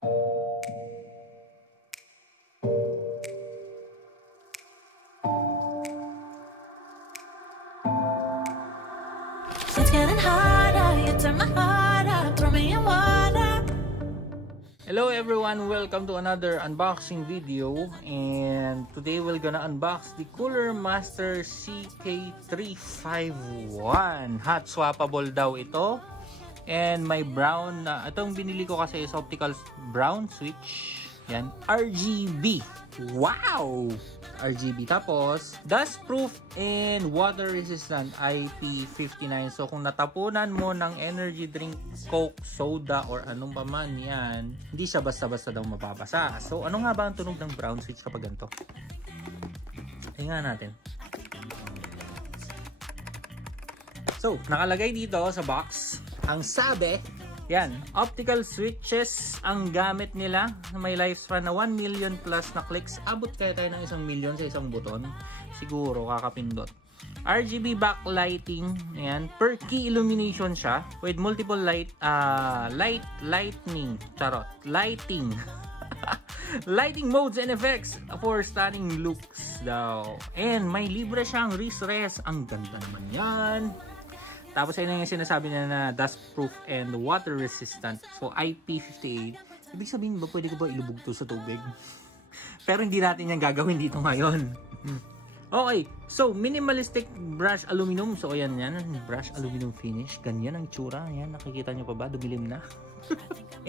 It's getting harder, you turn my heart up, throw me in water. Hello everyone, welcome to another unboxing video, and today we're gonna unbox the Cooler Master CK351. Hot swappable daw ito, and may brown na itong binili ko kasi is optical brown switch. Yan, RGB. Wow! RGB. Tapos, dust proof and water resistant IP59. So, kung natapunan mo ng energy drink, Coke, soda, or anong pa man yan, hindi siya basta-basta daw mababasa. So, ano nga ba ang tunog ng brown switch kapag ganito? Tingnan natin. So, nakalagay dito sa box, ang sabi, yan, optical switches ang gamit nila. May lifespan na 1 million plus na clicks. Abot kaya tayo ng 1 million sa isang buton? Siguro, kakapindot. RGB backlighting. Ayan, per key illumination siya with multiple lightning. Charot. Lighting. Lighting modes and effects for stunning looks daw. And may libre siyang wrist rest. Ang ganda naman yan. Tapos ayun yung sinasabi niya na dust proof and water resistant. So IP58. Ibig sabihin ba pwede ko ba ilubog to sa tubig? Pero hindi natin yan gagawin dito ngayon. Okay. So minimalistic brush aluminum. So ayan yan. Brush aluminum finish. Ganyan ang tsura. Ayan. Nakikita nyo pa ba? Dumilim na.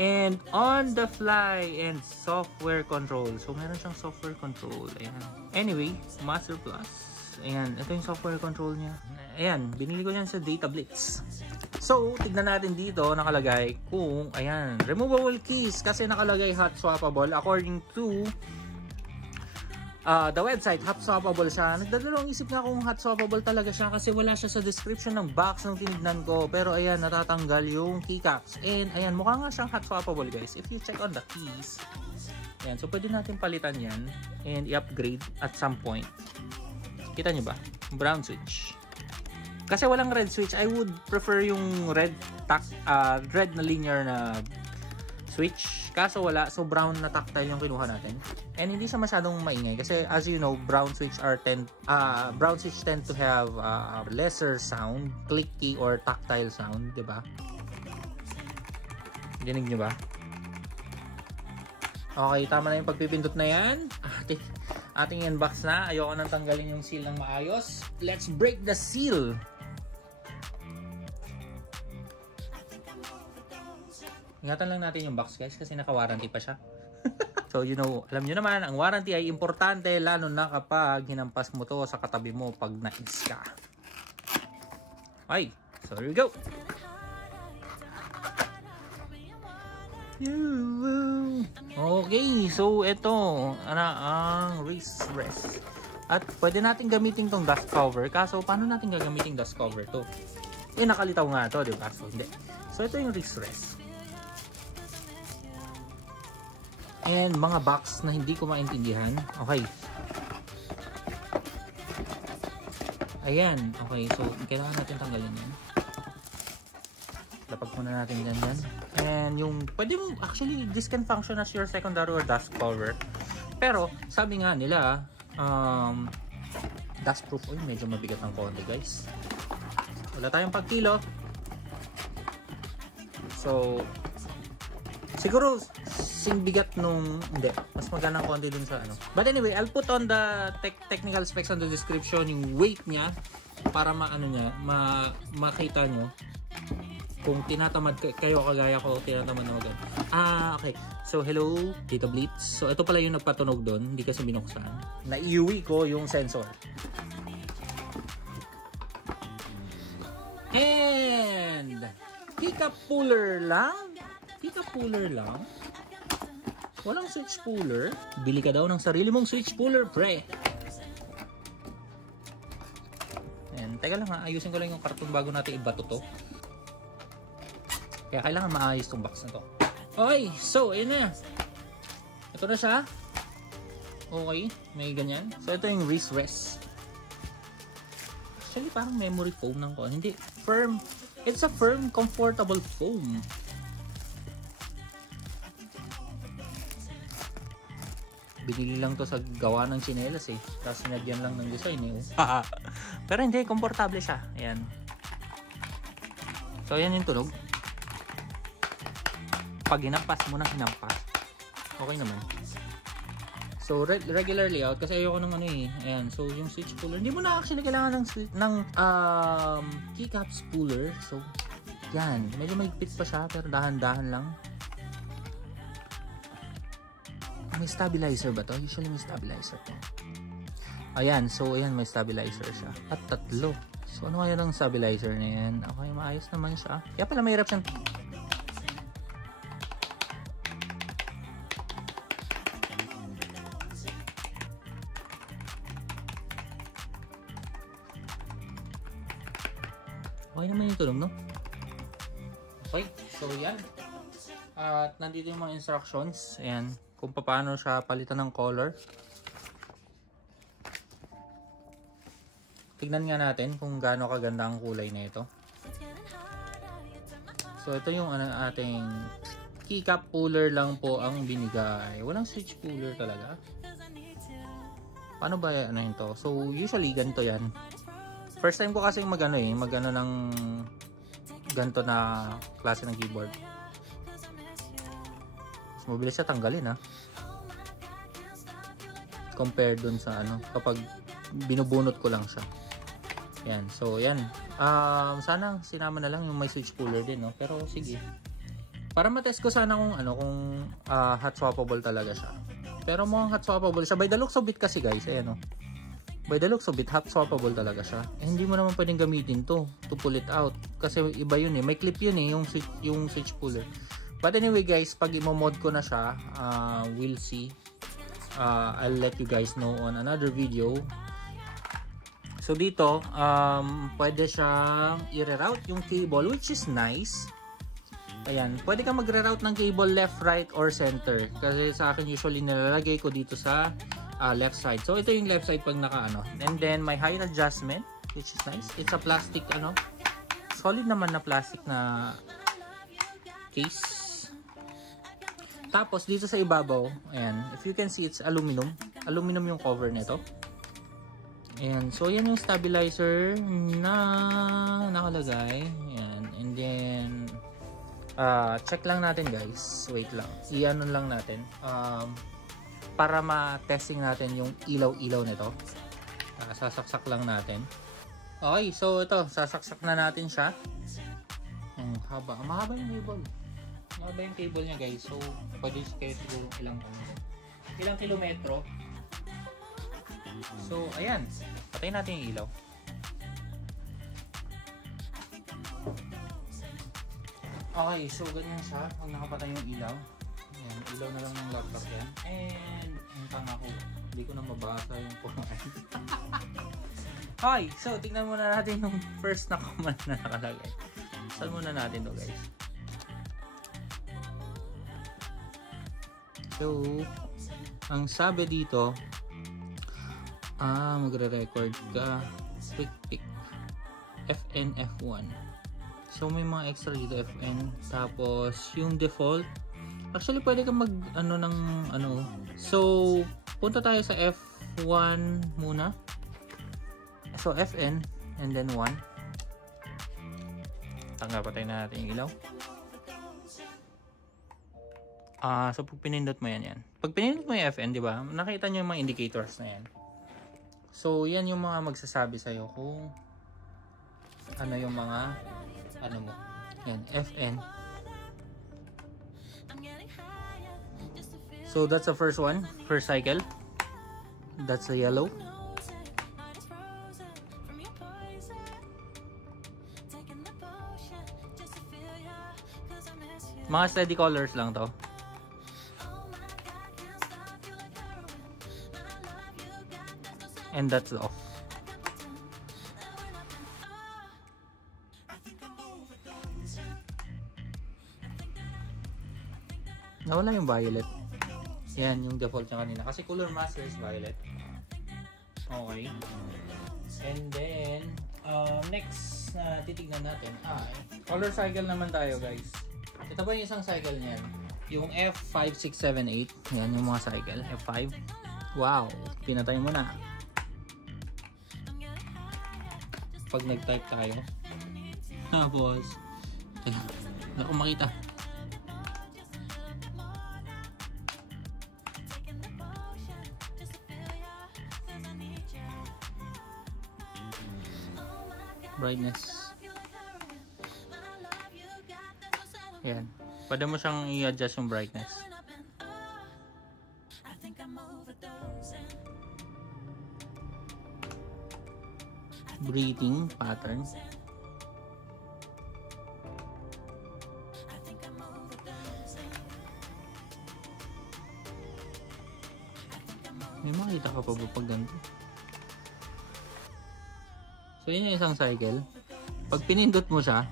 And on the fly and software control. So meron siyang software control. Ayan. Anyway. Master Plus. Ayan, ito yung software control niya. Ayan, binili ko yan sa Data Blitz. So, tignan natin dito, nakalagay kung, ayan, removable keys kasi nakalagay hot swappable. According to the website, hot swappable siya. Nagdadalawang isip nga kung hot swappable talaga siya kasi wala siya sa description ng box ng tinignan ko. Pero ayan, natatanggal yung keycaps. And ayan, mukha nga siyang hot swappable guys. If you check on the keys, ayan, so pwede natin palitan yan and i-upgrade at some point. Kita nyo ba? Brown switch. Kasi walang red switch. I would prefer yung red na linear na switch. Kaso wala. So brown na tactile yung kinuha natin. And hindi siya masyadong maingay. Kasi as you know, brown switch tend to have lesser sound. Clicky or tactile sound. Diba? Dinig nyo ba? Okay, tama na yung pagpipindot na yan. Ating unbox na. Ayoko nang tanggalin yung seal ng maayos. Let's break the seal. Ingatan lang natin yung box guys kasi naka-warranty pa siya. So you know, alam nyo naman, ang warranty ay importante lalo na kapag hinampas mo to sa katabi mo pag nais ka. Okay, so here we go. Okay, so ito ang wrist rest. At pwede natin gamitin tong dust cover. Kaso paano natin gagamitin dust cover to? Eh nakalitaw nga to, di ba? So hindi. So ito yung wrist rest. And mga box na hindi ko maintindihan. Okay. Ayan, okay. So kailangan natin tanggalin yan. Lapag muna natin ganyan. And yung, pwede mo, actually, this can function as your secondary or dust cover. Pero, sabi nga nila, dust proof. Uy, medyo mabigat ng konti, guys. Wala tayong pagkilo. So, siguro, sing bigat nung, hindi. Mas maganda ng konti dun sa ano. But anyway, I'll put on the technical specs on the description, yung weight niya, para makita nyo. Kung tinatamad kayo kagaya ko, tinatamad na maganda. Okay. So, hello, Data Blitz. So, ito pala yung nagpatunog doon. Hindi kasi binuksan. Naiuwi ko yung sensor. And, pickup puller lang. Pickup puller lang. Walang switch puller. Bili ka daw ng sarili mong switch puller, pre. And, teka lang ha. Ayusin ko lang yung karton bago natin ibato to. Kaya kailangan maayos tong box na to. Okay, so ayun na. Ito na siya. Okay, may ganyan. So ito yung wrist rest. Actually parang memory foam ng to. Hindi, firm. It's a firm, comfortable foam. Binili lang to sa gawa ng tsinelas eh. Tapos sinagyan lang ng design eh. Pero hindi, komportable siya. Ayan. So, ayan yung tunog. Pag hinampas mo ng hinampas, okay naman. So, regular layout kasi ayoko ng ano eh. Ayan. So, yung switch puller. Hindi mo na actually kailangan ng keycap spooler. So, yan. Medyo maigpit pa siya pero dahan-dahan lang. May stabilizer ba to? Usually may stabilizer to. Ayan. So, ayan. May stabilizer siya. At 3. So, ano kaya ng stabilizer na yan? Okay, maayos naman siya. Kaya pala mahirap siyang okay naman yung tulong, no? Okay, so yan. At nandito yung mga instructions. Ayan, kung paano siya palitan ng color. Tignan nga natin kung gaano kaganda ang kulay na ito. So, ito yung ating keycap puller lang po ang binigay. Walang switch puller talaga. Paano ba ano yun to? So, usually ganito yan. First time ko kasi magano ng ganito na klase ng keyboard. Mas mabilis siya tanggalin ha. Compare dun sa ano, kapag binubunot ko lang siya. Yan, so yan. Sana sinama na lang yung may switch puller din, no? Pero sige. Para matest ko sana kung ano, kung hot swappable talaga siya. Pero mukhang hot swappable siya. By the looks of it kasi guys, ayan o. By the looks of it, hot swappable talaga siya. Eh, hindi mo naman pwedeng gamitin to pull it out. Kasi iba yun eh. May clip yun eh, yung switch puller. But anyway guys, pag imo-mod ko na siya, we'll see. I'll let you guys know on another video. So dito, pwede siyang i-reroute yung cable, which is nice. Ayan, pwede ka magre-route ng cable left, right, or center. Kasi sa akin usually nilalagay ko dito sa left side. So ito yung left side pag naka-ano. And then my height adjustment, which is nice. It's a plastic ano. Solid naman na plastic na case. Tapos dito sa ibabaw, ayan, if you can see, it's aluminum. Aluminum yung cover nito. Ayan, so yan yung stabilizer na nakalagay. Ayan, and then check lang natin guys. Wait lang. I-ano lang natin. Para ma-testing natin yung ilaw-ilaw nito. Sasaksak lang natin. Okay, so ito, sasaksak na natin siya. Ang haba. Mahaba yung cable. Mahaba yung cable niya guys. So, pwede kayo siguro ilang kilometro. So, ayan. Patayin natin yung ilaw. Okay, so ganyan siya. Pag nakapatay yung ilaw. Ayan, ilaw na lang ng laptop yan. And, ang tanga ko. Hindi ko na mabasa yung comment. Okay, so tingnan muna natin yung first na comment na nakalagay. Saan muna natin to guys. So, ang sabi dito, magre-record ka, quick pick, FN F1. So, may mga extra dito FN. Tapos, yung default, actually pwede kang mag, so, punta tayo sa F1 muna. So, FN, and then 1. Patay na natin yung ilaw. So, pag pinindot mo yan. Pag pinindot mo yung FN, di ba? Nakita nyo yung mga indicators na yan. So, yan yung mga magsasabi sa'yo kung ano yung mga mo. Yan, FN. So, that's the first one. First cycle. That's the yellow. Mga steady colors lang to. And that's off. Nawala yung violet. Yan yung default niya kanina. Kasi color master is violet. Okay. And then, next na titignan natin ay color cycle naman tayo guys. Ito ba yung isang cycle niyan? Yung F5, 6, 7, 8. Yan yung mga cycle. F5. Wow. Pinatay mo na. Pag nag-type tayo. Tapos, naku makita. Brightness. Yan. Pwede mo siyang i-adjust yung brightness. Breathing pattern. May makita ka pa ba pag ganito? So yun yung isang cycle. Pag pinindot mo siya,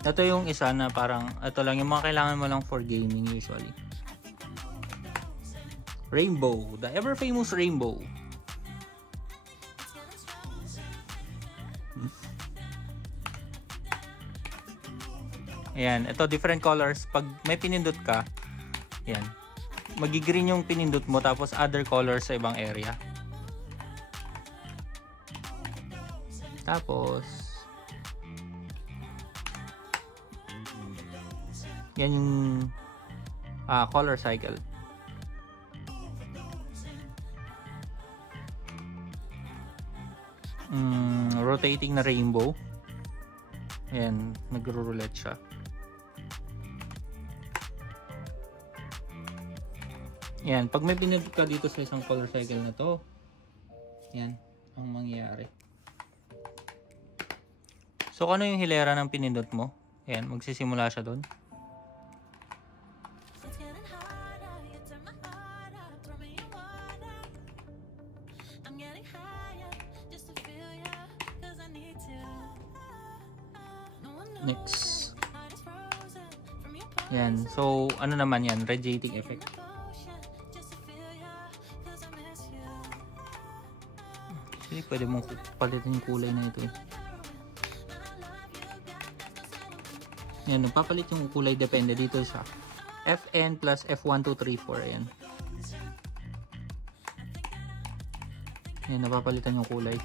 ito yung isa na parang, ito lang yung mga kailangan mo lang for gaming usually. Rainbow. The ever famous rainbow. Ayan. Ito different colors. Pag may pinindot ka, ayan. Magi-green yung pinindot mo tapos other colors sa ibang area. Tapos yan yung color cycle. Rotating na rainbow. Ayan, nagro-roulette siya. Ayan, pag may pinindot ka dito sa isang color cycle na to, ayan, ang mangyayari. So, kung ano yung hilera ng pinindot mo, ayan, magsisimula siya doon. Next. Yan. So, ano naman yan? Radiating effect. Actually, pwede mong palitin yung kulay na ito. Yan. Nagpapalit yung kulay. Depende dito siya. FN plus F1, 2, 3, 4. Ayan. Yan. Napapalitan yung kulay.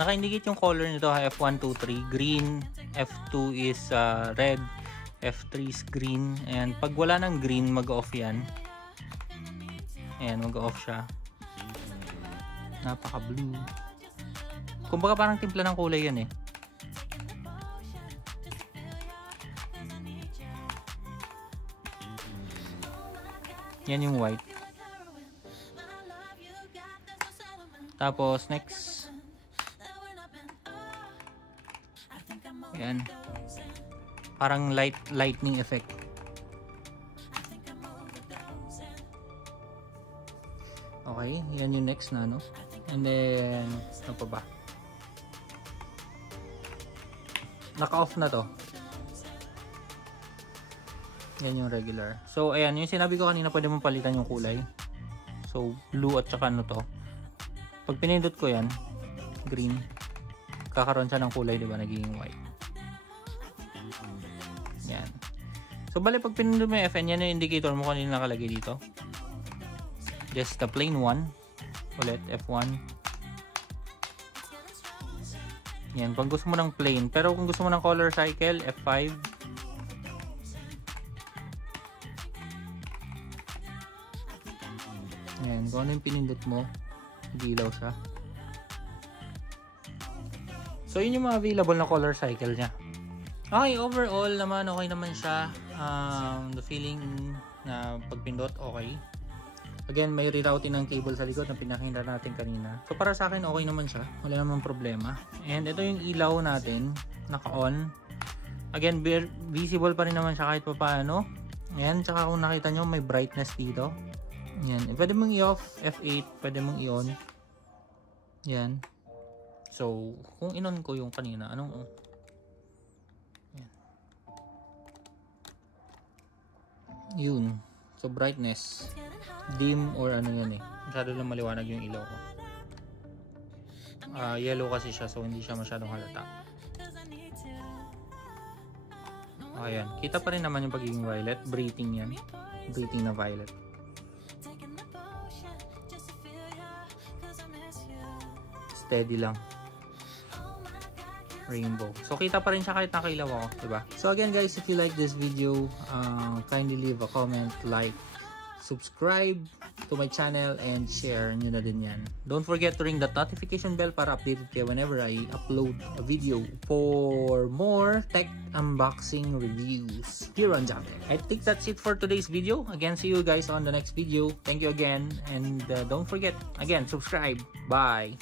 Naka-indicate yung color nito ha, F1, 2, 3, green, F2 is red, F3 is green, and pag wala ng green, mag-off yan. Ayan, mag-off siya. Napaka-blue. Kumbaga parang timpla ng kulay yan eh. Yan yung white. Tapos, next. Ayan. Parang lightning effect. Okay, yan yung next na, no? And then, ano pa ba? Naka-off na to. Yan yung regular. So, ayan, yung sinabi ko kanina, pwede mong palitan yung kulay. So, blue at saka ano to. Pag pinindot ko yan, green, kakaroon siya ng kulay, diba? Nagiging white. Yan. So, bali pag pinindot mo yung FN, yan yung indicator mo kung ano yung nakalagay dito. Just the plain one. Ulit, F1. Yan, pag gusto mo ng plain. Pero kung gusto mo ng color cycle, F5. Yan, kung ano yung pinindot mo, dilaw siya. So, yun yung mga available na color cycle niya. Okay, overall naman, okay naman siya. The feeling na pagpindot, okay. Again, may rerouting ng cable sa likod na pinakita natin kanina. So, para sa akin, okay naman siya. Wala namang problema. And ito yung ilaw natin, naka-on. Again, visible pa rin naman siya kahit pa paano. Ayan, tsaka kung nakita nyo, may brightness dito. Ayan, pwede mong i-off, F8, pwede mong i-on. Ayan. So, kung inon ko yung kanina, anong... Yan. Yun. So, brightness. Dim or ano yan eh. Masyado lang maliwanag yung ilaw ko. Yellow kasi siya, so hindi siya masyadong halata. Ayan. Kita pa rin naman yung pagiging violet. Breathing yan. Breathing na violet. Steady lang. Rainbow. So, kita pa rin siya kahit nakailaw ako. Diba? So, again guys, if you like this video, kindly leave a comment, like, subscribe to my channel, and share nyo na din yan. Don't forget to ring that notification bell para updated kayo whenever I upload a video for more tech unboxing reviews here on Jam Tech. I think that's it for today's video. Again, see you guys on the next video. Thank you again, and don't forget, again, subscribe. Bye!